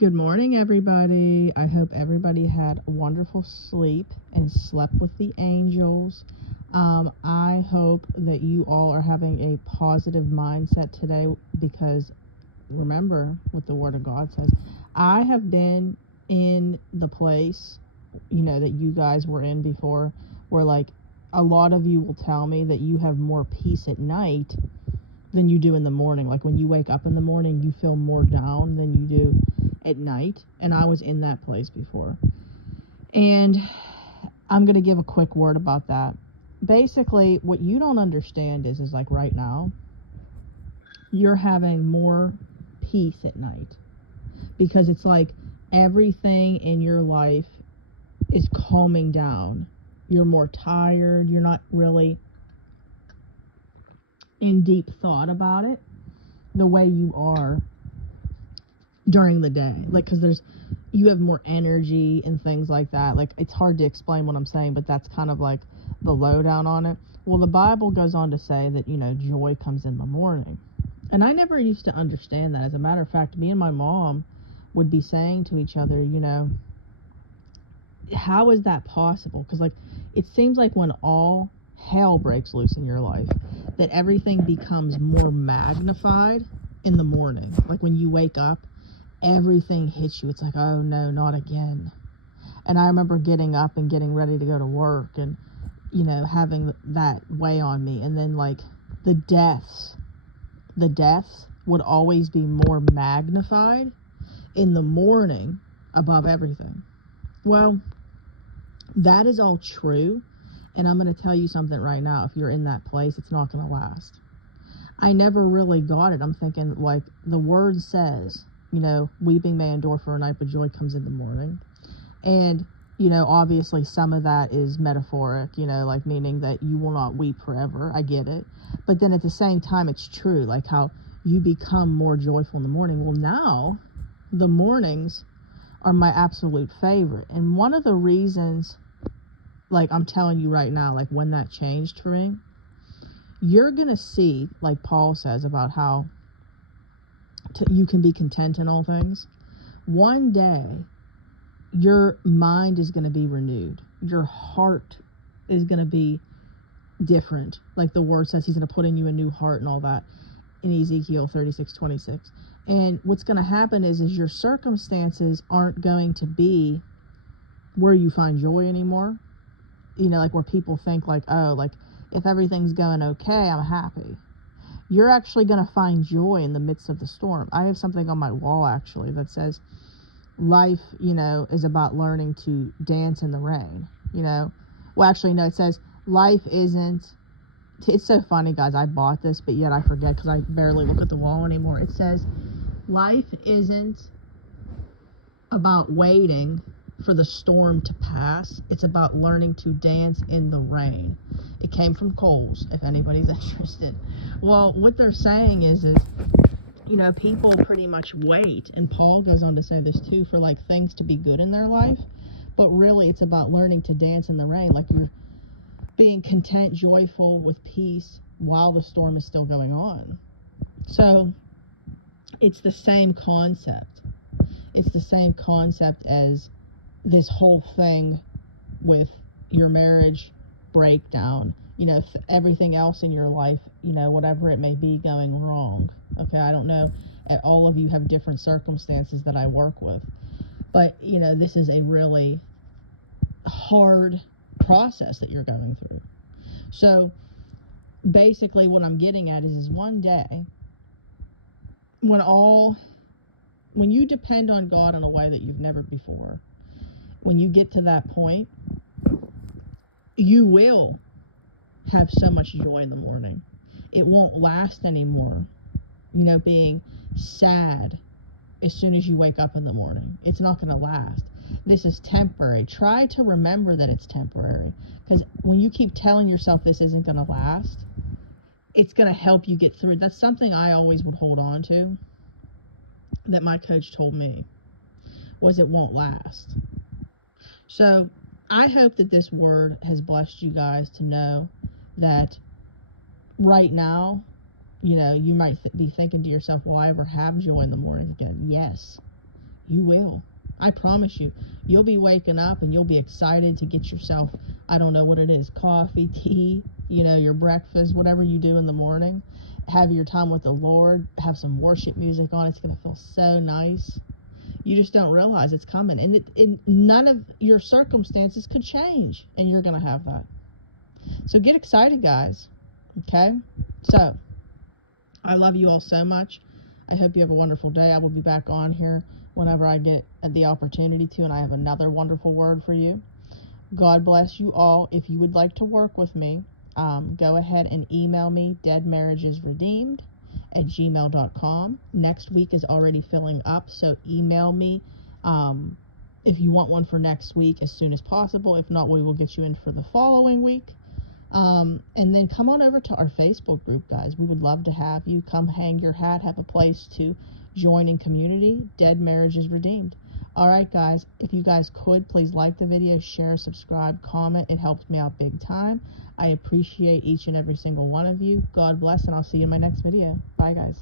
Good morning, everybody. I hope everybody had a wonderful sleep and slept with the angels. I hope that you all are having a positive mindset today because remember what the Word of God says. I have been in the place, that you guys were in before, where like a lot of you will tell me that you have more peace at night than you do in the morning. Like when you wake up in the morning, you feel more down than you do at night. And I was in that place before. And I'm going to give a quick word about that. Basically, what you don't understand is like right now, you're having more peace at night because it's like everything in your life is calming down. You're more tired. You're not really in deep thought about it the way you are during the day, like because you have more energy and things like that. Like it's hard to explain what I'm saying, but that's kind of like the lowdown on it. Well, the Bible goes on to say that joy comes in the morning, and I never used to understand that. As a matter of fact, me and my mom would be saying to each other, how is that possible? Because like it seems like when all hell breaks loose in your life, that everything becomes more magnified in the morning. Like when you wake up, everything hits you. It's like, oh no, not again. And I remember getting up and getting ready to go to work and having that weigh on me. And then like the deaths would always be more magnified in the morning above everything. Well, that is all true. And I'm going to tell you something right now. If you're in that place, it's not going to last. I never really got it. I'm thinking, like, the word says, weeping may endure for a night, but joy comes in the morning. And, obviously some of that is metaphoric, like meaning that you will not weep forever. I get it. But then at the same time, it's true, like how you become more joyful in the morning. Well, now the mornings are my absolute favorite. And one of the reasons, like I'm telling you right now, like when that changed for me, you're going to see, like Paul says about how you can be content in all things. One day, your mind is going to be renewed. Your heart is going to be different. Like the word says, he's going to put in you a new heart and all that in Ezekiel 36:26. And what's going to happen is your circumstances aren't going to be where you find joy anymore. Like where people think like, oh, like if everything's going okay, I'm happy. You're actually going to find joy in the midst of the storm. I have something on my wall actually that says life, is about learning to dance in the rain. Well, actually, no, it says life isn't. It's so funny, guys. I bought this, but yet I forget because I barely look at the wall anymore. It says life isn't about waiting for the storm to pass. It's about learning to dance in the rain. It came from Kohl's, if anybody's interested. Well, what they're saying is people pretty much wait, and Paul goes on to say this too, for like things to be good in their life, but really it's about learning to dance in the rain, like you're being content, joyful, with peace while the storm is still going on. So it's the same concept. It's the same concept as this whole thing with your marriage breakdown, everything else in your life, whatever it may be going wrong. Okay, I don't know. All of you have different circumstances that I work with. But, this is a really hard process that you're going through. So, basically what I'm getting at is one day, when you depend on God in a way that you've never before, when you get to that point, you will have so much joy in the morning. It won't last anymore, being sad as soon as you wake up in the morning. It's not going to last. This is temporary. Try to remember that it's temporary, because when you keep telling yourself this isn't going to last, it's going to help you get through. That's something I always would hold on to, that my coach told me, was it won't last. So I hope that this word has blessed you guys to know that right now, you might be thinking to yourself, will I ever have joy in the morning again? Yes, You will. I promise you. You'll be waking up and you'll be excited to get yourself, I don't know what it is, coffee, tea, your breakfast, whatever you do in the morning. Have your time with the Lord. Have some worship music on. It's going to feel so nice. You just don't realize it's coming. And none of your circumstances could change. And you're going to have that. So get excited, guys. Okay? So, I love you all so much. I hope you have a wonderful day. I will be back on here whenever I get the opportunity to, and I have another wonderful word for you. God bless you all. If you would like to work with me, go ahead and email me, deadmarriagesredeemed@gmail.com. Next week is already filling up, so email me if you want one for next week as soon as possible. If not, we will get you in for the following week. And then come on over to our Facebook group, guys. We would love to have you. Come hang your hat, have a place to join in community. Dead Marriages Redeemed. All right, guys. If you guys could, please like the video, share, subscribe, comment. It helps me out big time. I appreciate each and every single one of you. God bless, and I'll see you in my next video. Bye, guys.